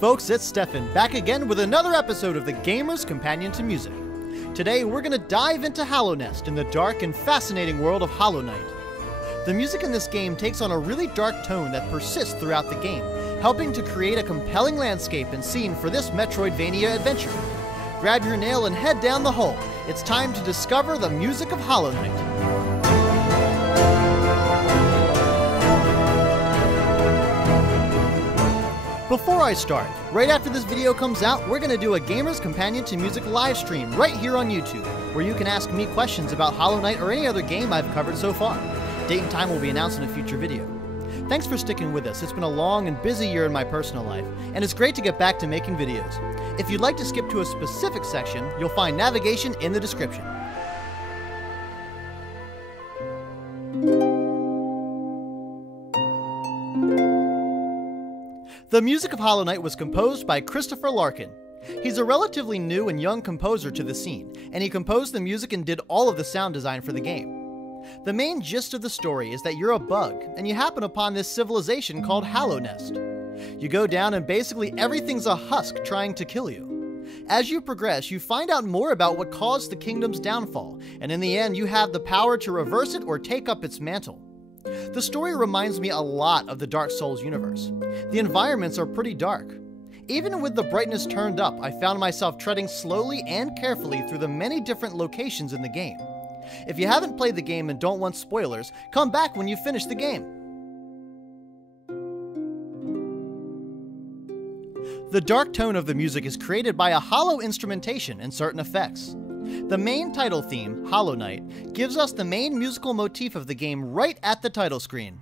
folks, it's Stefan, back again with another episode of the Gamer's Companion to Music. Today we're going to dive into Hallownest in the dark and fascinating world of Hollow Knight. The music in this game takes on a really dark tone that persists throughout the game, helping to create a compelling landscape and scene for this Metroidvania adventure. Grab your nail and head down the hole. It's time to discover the music of Hollow Knight. Before I start, right after this video comes out, we're going to do a Gamer's Companion to Music live stream right here on YouTube, where you can ask me questions about Hollow Knight or any other game I've covered so far. Date and time will be announced in a future video. Thanks for sticking with us. It's been a long and busy year in my personal life, and it's great to get back to making videos. If you'd like to skip to a specific section, you'll find navigation in the description. The music of Hollow Knight was composed by Christopher Larkin. He's a relatively new and young composer to the scene, and he composed the music and did all of the sound design for the game. The main gist of the story is that you're a bug, and you happen upon this civilization called Hallownest. You go down and basically everything's a husk trying to kill you. As you progress, you find out more about what caused the kingdom's downfall, and in the end you have the power to reverse it or take up its mantle. The story reminds me a lot of the Dark Souls universe. The environments are pretty dark. Even with the brightness turned up, I found myself treading slowly and carefully through the many different locations in the game. If you haven't played the game and don't want spoilers, come back when you finish the game. The dark tone of the music is created by a hollow instrumentation and certain effects. The main title theme, Hollow Knight, gives us the main musical motif of the game right at the title screen.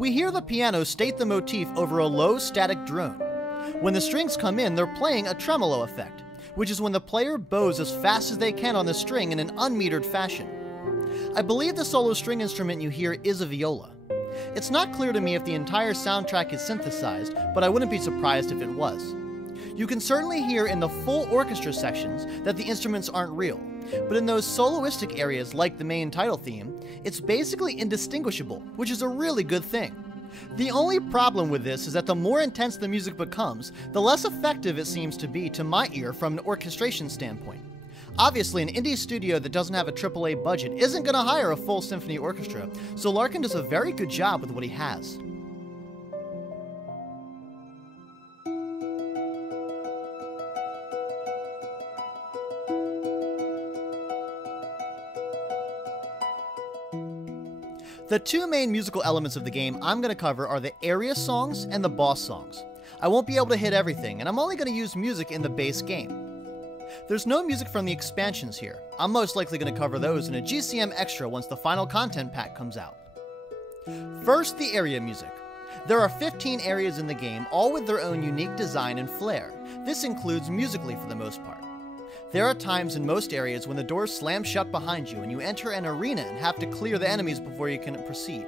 We hear the piano state the motif over a low static drone. When the strings come in, they're playing a tremolo effect, which is when the player bows as fast as they can on the string in an unmetered fashion. I believe the solo string instrument you hear is a viola. It's not clear to me if the entire soundtrack is synthesized, but I wouldn't be surprised if it was. You can certainly hear in the full orchestra sections that the instruments aren't real, but in those soloistic areas like the main title theme, it's basically indistinguishable, which is a really good thing. The only problem with this is that the more intense the music becomes, the less effective it seems to be to my ear from an orchestration standpoint. Obviously, an indie studio that doesn't have a AAA budget isn't going to hire a full symphony orchestra, so Larkin does a very good job with what he has. The two main musical elements of the game I'm going to cover are the area songs and the boss songs. I won't be able to hit everything, and I'm only going to use music in the base game. There's no music from the expansions here. I'm most likely going to cover those in a GCM Extra once the final content pack comes out. First, the area music. There are 15 areas in the game, all with their own unique design and flair. This includes musically for the most part. There are times in most areas when the doors slam shut behind you and you enter an arena and have to clear the enemies before you can proceed.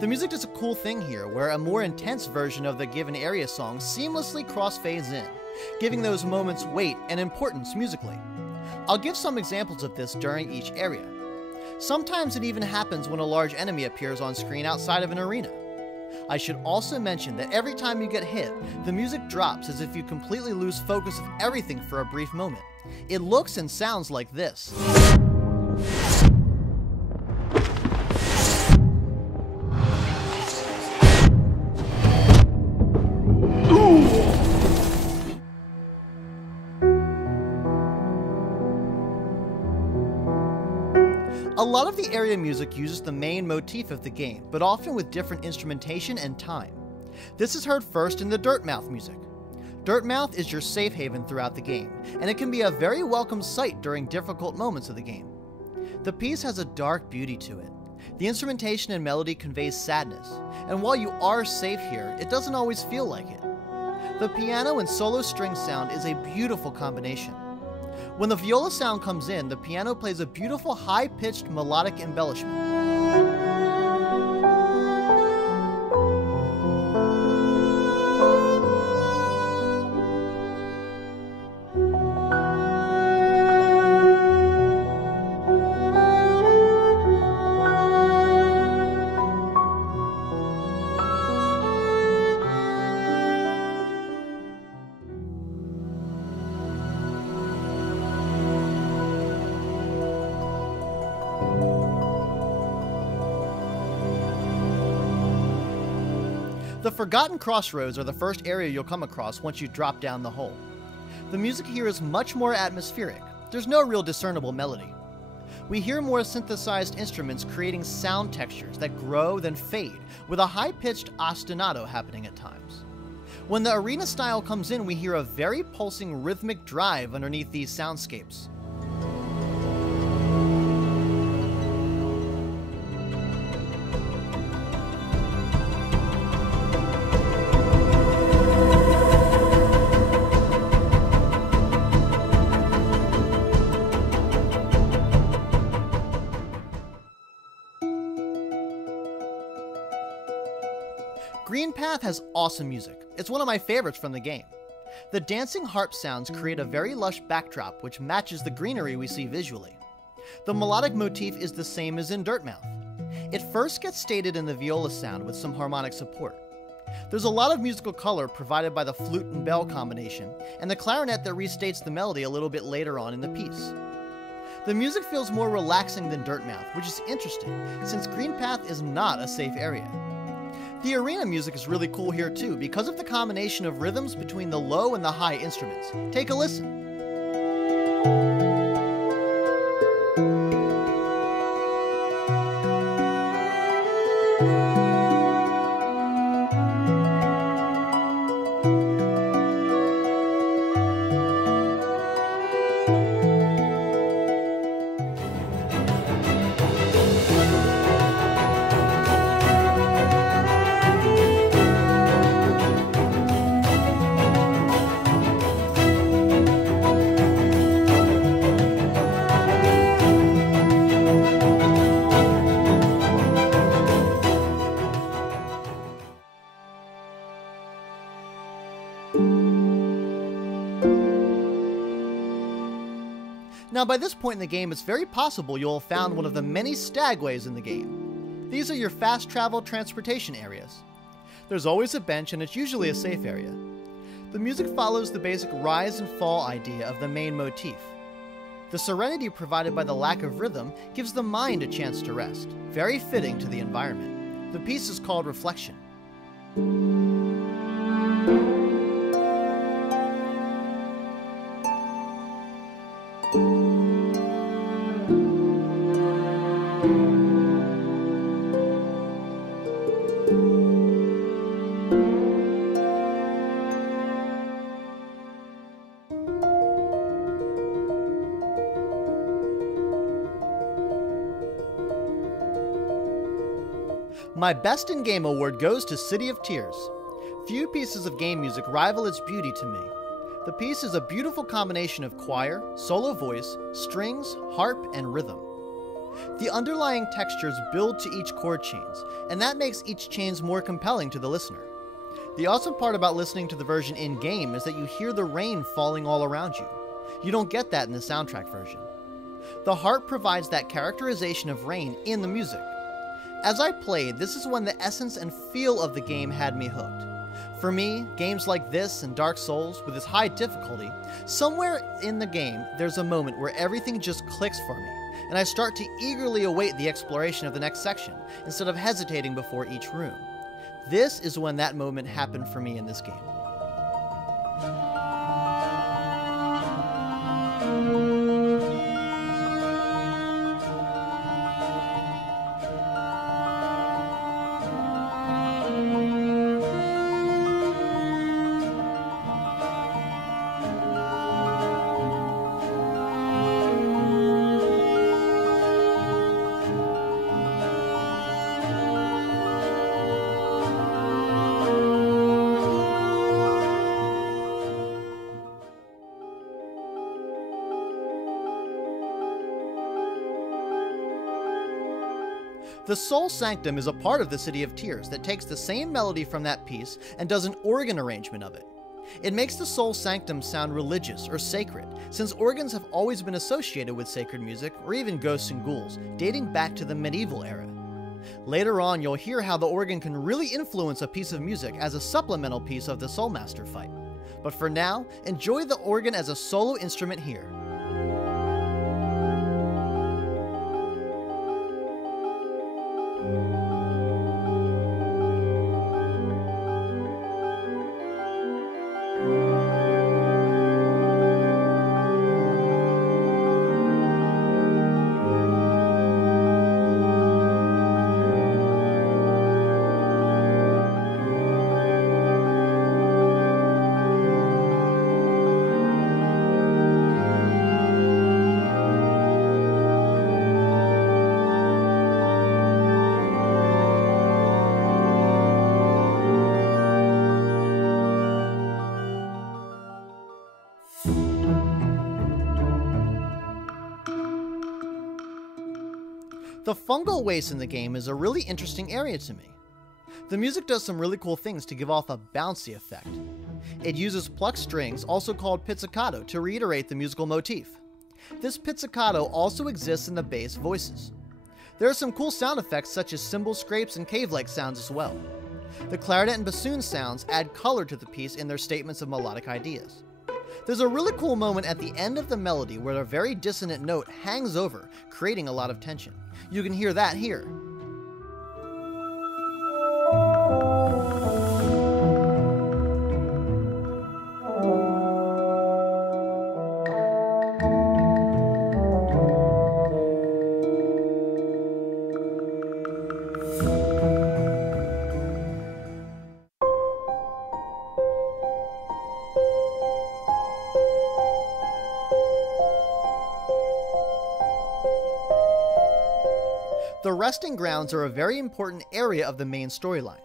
The music does a cool thing here, where a more intense version of the given area song seamlessly crossfades in, giving those moments weight and importance musically. I'll give some examples of this during each area. Sometimes it even happens when a large enemy appears on screen outside of an arena. I should also mention that every time you get hit, the music drops as if you completely lose focus of everything for a brief moment. It looks and sounds like this. A lot of the area music uses the main motif of the game, but often with different instrumentation and time. This is heard first in the Dirtmouth music. Dirtmouth is your safe haven throughout the game, and it can be a very welcome sight during difficult moments of the game. The piece has a dark beauty to it. The instrumentation and melody conveys sadness, and while you are safe here, it doesn't always feel like it. The piano and solo string sound is a beautiful combination. When the viola sound comes in, the piano plays a beautiful high-pitched melodic embellishment. The Forgotten Crossroads are the first area you'll come across once you drop down the hole. The music here is much more atmospheric. There's no real discernible melody. We hear more synthesized instruments creating sound textures that grow then fade, with a high-pitched ostinato happening at times. When the arena style comes in, we hear a very pulsing rhythmic drive underneath these soundscapes. Green Path has awesome music. It's one of my favorites from the game. The dancing harp sounds create a very lush backdrop which matches the greenery we see visually. The melodic motif is the same as in Dirtmouth. It first gets stated in the viola sound with some harmonic support. There's a lot of musical color provided by the flute and bell combination, and the clarinet that restates the melody a little bit later on in the piece. The music feels more relaxing than Dirtmouth, which is interesting, since Green Path is not a safe area. The arena music is really cool here too, because of the combination of rhythms between the low and the high instruments. Take a listen. Now by this point in the game, it's very possible you'll have found one of the many stagways in the game. These are your fast travel transportation areas. There's always a bench and it's usually a safe area. The music follows the basic rise and fall idea of the main motif. The serenity provided by the lack of rhythm gives the mind a chance to rest, very fitting to the environment. The piece is called Reflection. My Best in Game award goes to City of Tears. Few pieces of game music rival its beauty to me. The piece is a beautiful combination of choir, solo voice, strings, harp, and rhythm. The underlying textures build to each chord chains, and that makes each chains more compelling to the listener. The awesome part about listening to the version in-game is that you hear the rain falling all around you. You don't get that in the soundtrack version. The harp provides that characterization of rain in the music. As I played, this is when the essence and feel of the game had me hooked. For me, games like this and Dark Souls, with its high difficulty, somewhere in the game there's a moment where everything just clicks for me, and I start to eagerly await the exploration of the next section, instead of hesitating before each room. This is when that moment happened for me in this game. The Soul Sanctum is a part of the City of Tears that takes the same melody from that piece and does an organ arrangement of it. It makes the Soul Sanctum sound religious or sacred, since organs have always been associated with sacred music or even ghosts and ghouls, dating back to the medieval era. Later on, you'll hear how the organ can really influence a piece of music as a supplemental piece of the Soulmaster fight. But for now, enjoy the organ as a solo instrument here. The fungal waste in the game is a really interesting area to me. The music does some really cool things to give off a bouncy effect. It uses plucked strings, also called pizzicato, to reiterate the musical motif. This pizzicato also exists in the bass voices. There are some cool sound effects such as cymbal scrapes and cave-like sounds as well. The clarinet and bassoon sounds add color to the piece in their statements of melodic ideas. There's a really cool moment at the end of the melody where a very dissonant note hangs over, creating a lot of tension. You can hear that here. The resting grounds are a very important area of the main storyline.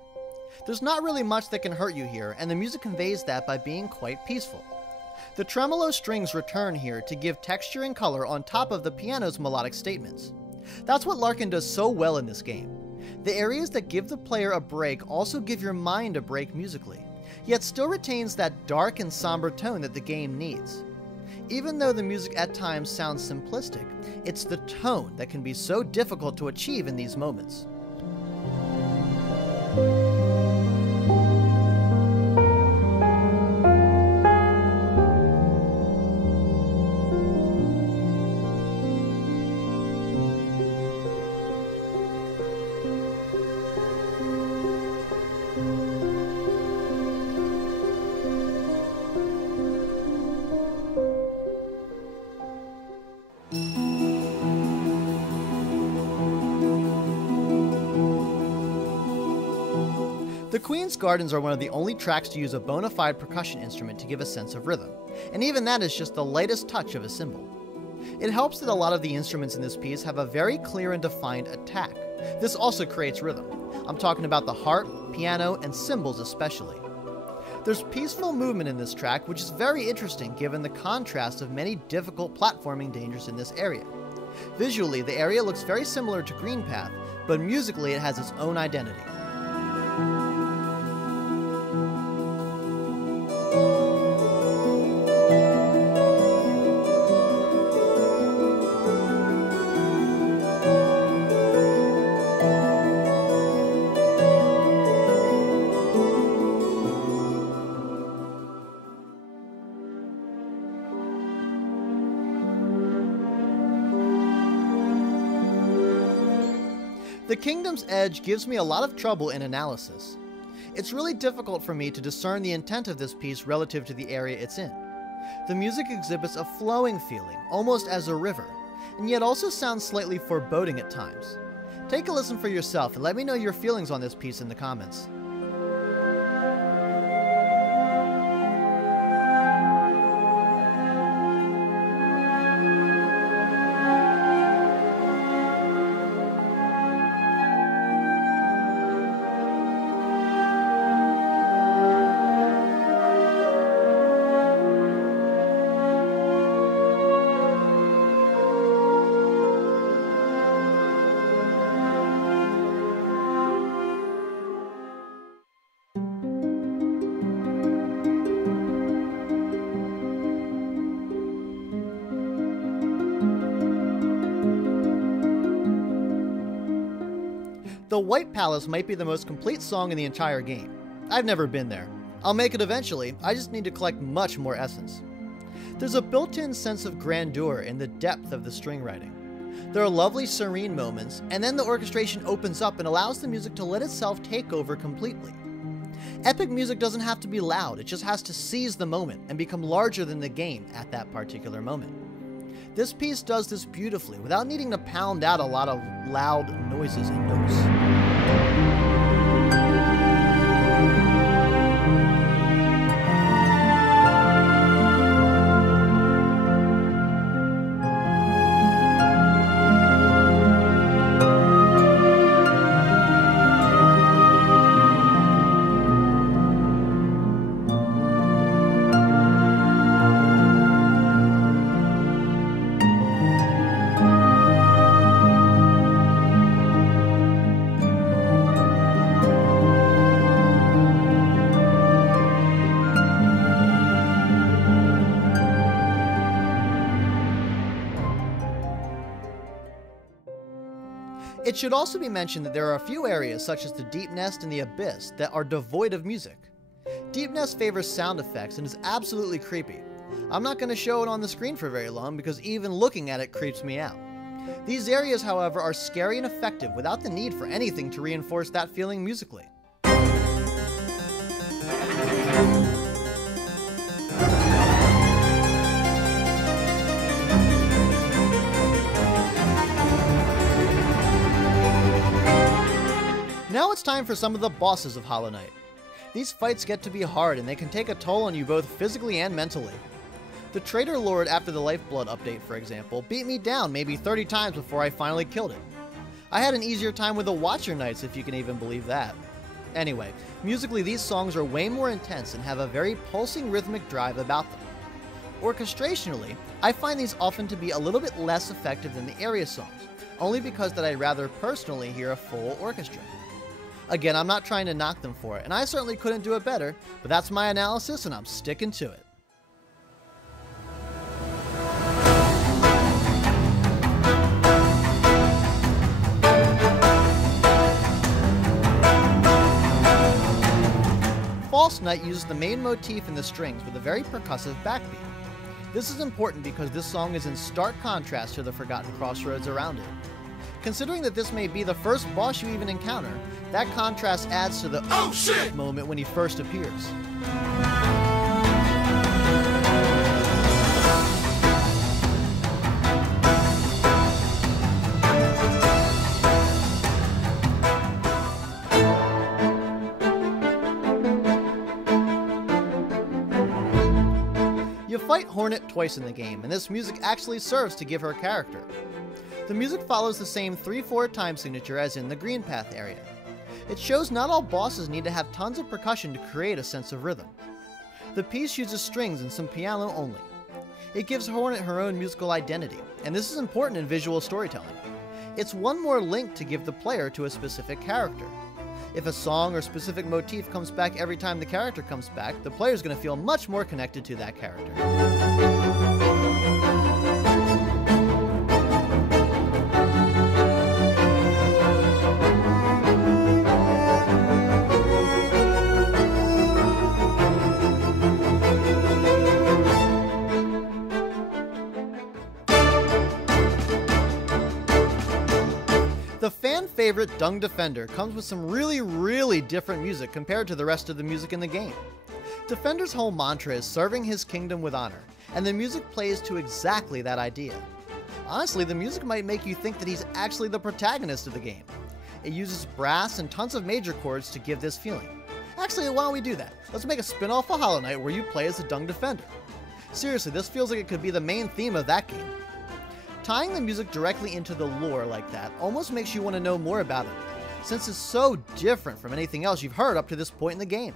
There's not really much that can hurt you here, and the music conveys that by being quite peaceful. The tremolo strings return here to give texture and color on top of the piano's melodic statements. That's what Larkin does so well in this game. The areas that give the player a break also give your mind a break musically, yet still retains that dark and somber tone that the game needs. Even though the music at times sounds simplistic, it's the tone that can be so difficult to achieve in these moments. The Queen's Gardens are one of the only tracks to use a bona fide percussion instrument to give a sense of rhythm, and even that is just the lightest touch of a cymbal. It helps that a lot of the instruments in this piece have a very clear and defined attack. This also creates rhythm. I'm talking about the harp, piano, and cymbals especially. There's peaceful movement in this track, which is very interesting given the contrast of many difficult platforming dangers in this area. Visually, the area looks very similar to Green Path, but musically it has its own identity. The Kingdom's Edge gives me a lot of trouble in analysis. It's really difficult for me to discern the intent of this piece relative to the area it's in. The music exhibits a flowing feeling, almost as a river, and yet also sounds slightly foreboding at times. Take a listen for yourself and let me know your feelings on this piece in the comments. The White Palace might be the most complete song in the entire game. I've never been there. I'll make it eventually, I just need to collect much more essence. There's a built-in sense of grandeur in the depth of the string writing. There are lovely serene moments, and then the orchestration opens up and allows the music to let itself take over completely. Epic music doesn't have to be loud, it just has to seize the moment and become larger than the game at that particular moment. This piece does this beautifully without needing to pound out a lot of loud noises and notes. It should also be mentioned that there are a few areas, such as the Deep Nest and the Abyss, that are devoid of music. Deep Nest favors sound effects and is absolutely creepy. I'm not going to show it on the screen for very long because even looking at it creeps me out. These areas, however, are scary and effective without the need for anything to reinforce that feeling musically. Now it's time for some of the bosses of Hollow Knight. These fights get to be hard and they can take a toll on you both physically and mentally. The Traitor Lord after the Lifeblood update, for example, beat me down maybe 30 times before I finally killed it. I had an easier time with the Watcher Knights, if you can even believe that. Anyway, musically these songs are way more intense and have a very pulsing rhythmic drive about them. Orchestrationally, I find these often to be a little bit less effective than the area songs, only because that I'd rather personally hear a full orchestra. Again, I'm not trying to knock them for it, and I certainly couldn't do it better, but that's my analysis and I'm sticking to it. False Knight uses the main motif in the strings with a very percussive backbeat. This is important because this song is in stark contrast to the Forgotten Crossroads around it. Considering that this may be the first boss you even encounter, that contrast adds to the "oh shit" moment when he first appears. You fight Hornet twice in the game, and this music actually serves to give her character. The music follows the same 3/4 time signature as in the Green Path area. It shows not all bosses need to have tons of percussion to create a sense of rhythm. The piece uses strings and some piano only. It gives Hornet her own musical identity, and this is important in visual storytelling. It's one more link to give the player to a specific character. If a song or specific motif comes back every time the character comes back, the player's going to feel much more connected to that character. The fan-favorite Dung Defender comes with some really different music compared to the rest of the music in the game. Defender's whole mantra is serving his kingdom with honor, and the music plays to exactly that idea. Honestly, the music might make you think that he's actually the protagonist of the game. It uses brass and tons of major chords to give this feeling. Actually, why don't we do that? Let's make a spin-off of Hollow Knight where you play as the Dung Defender. Seriously, this feels like it could be the main theme of that game. Tying the music directly into the lore like that almost makes you want to know more about it, since it's so different from anything else you've heard up to this point in the game.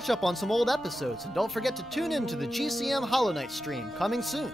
catch up on some old episodes, and don't forget to tune in to the GCM Hollow Knight stream, coming soon.